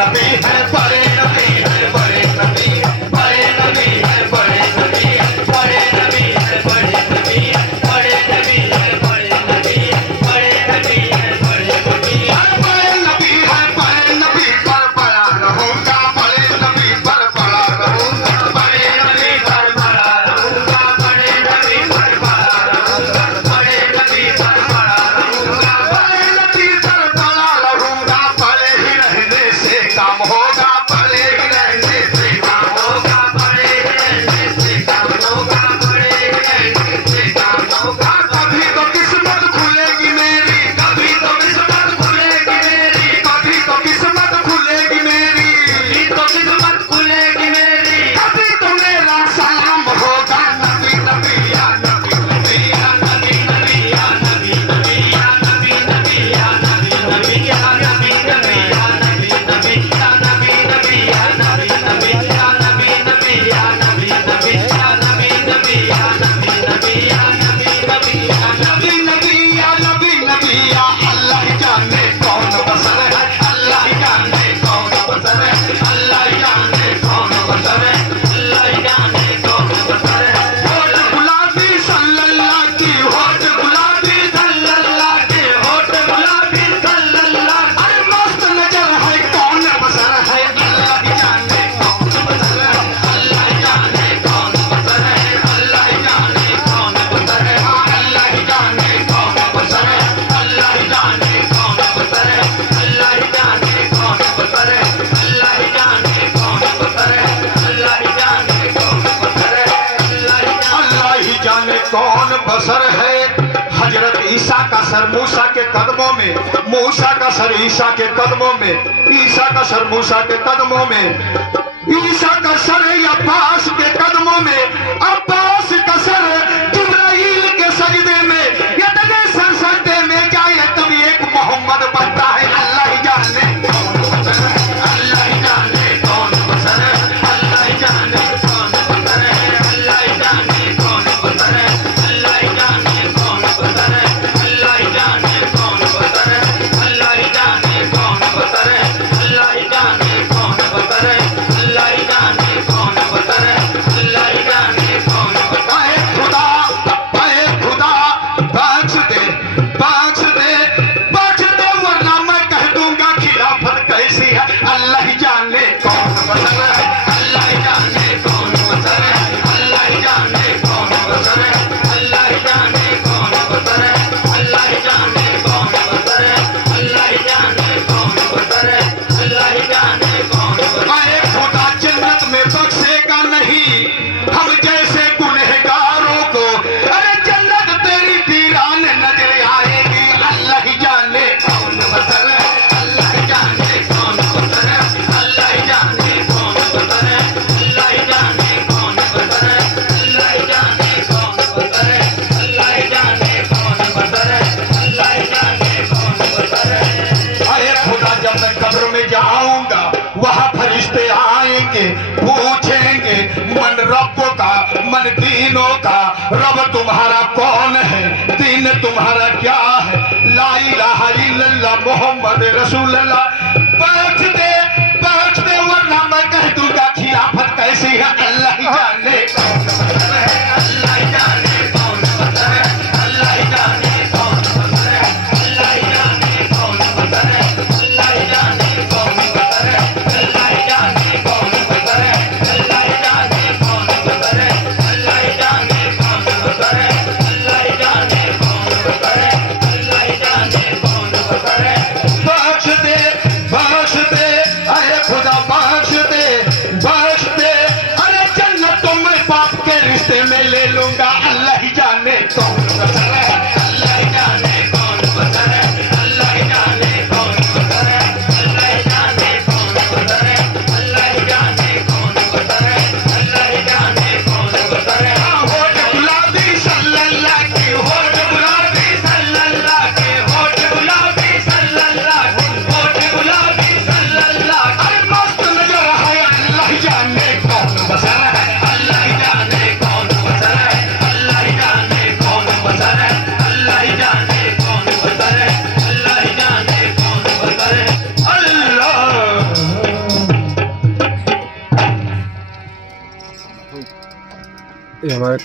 नबी है, बड़े नबी है, बड़े नबी है, बड़े नबी है, बड़े नबी है, बड़े नबी है, बड़े नबी है, बड़े नबी है, बड़े नबी है, बड़े नबी है, बड़े नबी है, बड़े नबी है, बड़े नबी पर बड़ा रहूंगा, बड़े नबी पर बड़ा रहूंगा, बड़े नबी पर बड़ा रहूंगा, बड़े नबी पर बड़ा रहूंगा, बड़े नबी पर बड़ा रहूंगा, बड़े नबी पर बड़ा रहूंगा, बड़े ही रहने से काम होगा, बड़े ही रहने से काम होगा, बड़े ही रहने से काम होगा, बड़े ही रहने से काम होगा। कभी तो किस्मत खुलेगी मेरी, कभी तो किस्मत खुलेगी मेरी, कभी तो किस्मत खुलेगी मेरी, कभी तो किस्मत खुलेगी मेरी, कभी तो मेरा सलाम होगा। नबी नबी या नबी नबी या नबी नबी या नबी नबी या नबी नबी या नबी नबी या नबी नबी या नबी नबी या नबी नबी या नबी नबी या नबी नबी या नबी नबी या नबी नबी या नबी नबी या नबी नबी या नबी नबी या नबी नबी या अल्लाह जाने कौन बसर है, अल्लाह जाने कौन बसर है, अल्लाह जाने कौन बसर है, अल्लाह जाने कौन बसर है। होठ गुलाबी सल्लल्लाह की, होठ गुलाबी सल्लल्लाह की, होठ गुलाबी सल्लल्लाह, अरे मस्त नजर है कौन बसर है, अल्लाह जाने कौन बसर है, अल्लाह जाने कौन बसर है, अल्लाह जाने कौन बसर है, अल्लाह जाने कौन बसर है, अल्लाह जाने कौन बसर है, अल्लाह जाने कौन बसर है, अल्लाह जाने कौन बसर है, अल्लाह जाने कौन बसर है, अल्लाह ही जाने कौन बसर है। हजरत ईसा का सर मूसा के कदमों में, मूसा का सर ईसा के कदमों में, ईसा का सर मूसा के कदमों में, ईसा का सर अब्बास के कदमों में, अब्बास का सर जिब्राइल के सजदे में, इतने सर सजदे में जाए तभी एक मोहम्मद बनता है। अल्लाह ही जाने कौन बसर है, अल्लाह ही जाने कौन बसर है, अल्लाह ही जाने कौन बसर है, अल्लाह ही जाने कौन बसर है, अल्लाह ही जाने कौन बसर है, अल्लाह ही जाने कौन बसर है, अल्लाह ही जाने कौन बसर है, अल्लाह ही जाने कौन बसर है, अल्लाह ही जाने कौन बसर है, अल्लाह ही जाने कौन बसर है। खुदा बख्श दे, बख्श दे, बख्श दे, वरना मैं कह दूंगा खिलाफत कैसी है। अल्लाह ही जाने कौन बसर है, अल्लाह ही जाने कौन बसर है, अल्लाह ही जाने कौन बसर है, अल्लाह ही जाने कौन बसर है, अल्लाह ही जाने कौन बसर है, अल्लाह ही जाने कौन बसर है, अल्लाह ही जाने कौन बसर है। अरे खुदा जन्नत में बख्शेगा नहीं हम जैसे गुनहगारों को, अरे जन्नत तेरी वीरान नजर आएगी। अल्लाह ही जाने कौन बसर है, अल्लाह ही जाने कौन बसर है, अल्लाह ही जाने कौन बसर है, अल्लाह ही जाने कौन बसर है, अल्लाह ही जाने कौन बसर है, अल्लाह ही जाने कौन बसर है, अल्लाह ही जाने कौन बसर है। अरे खुदा जब मैं कब्र में जाऊंगा वहां फरिश्ते आएंगे, पूछेंगे मन रब्बों का, मन दीनों का, रब तुम्हारा कौन है, दीन तुम्हारा क्या है, ला इलाहा इल्लल्लाह मोहम्मद रसूलुल्लाह। बख्श दे, वरना मैं कह दूंगा खिलाफत कैसी है। अल्लाह ही जाने कौन बसर है, अल्लाह ही जाने कौन बसर है, अल्लाह ही जाने कौन बसर है, अल्लाह ही जाने कौन बसर है, अल्लाह ही जाने कौन बसर है, अल्लाह ही जाने कौन बसर है, अल्लाह ही जाने कौन बसर है, अल्लाह ही जाने कौन बसर है, अल्लाह ही जाने कौन बसर है, अल्लाह ही जाने कौन बसर है। बख्श दे, अरे खुदा बख्श दे, अरे जन्नत तो मैं पाप के रिश्ते में ले लूंगा। अल्लाह ही जाने कौन बसर है, अल्लाह ही जाने कौन बसर है, अल्लाह ही जाने कौन बसर है, अल्लाह ही जाने कौन बसर है, अल्लाह ही जाने कौन बसर है, अल्लाह ही जाने कौन बसर है। होठ गुलाबी सल्लल्लाह की, होठ गुलाबी सल्लल्लाह की, होठ गुलाबी सल्लल्लाह की, होठ गुलाबी सल्लल्लाह की, अरे मस्त ये हमारे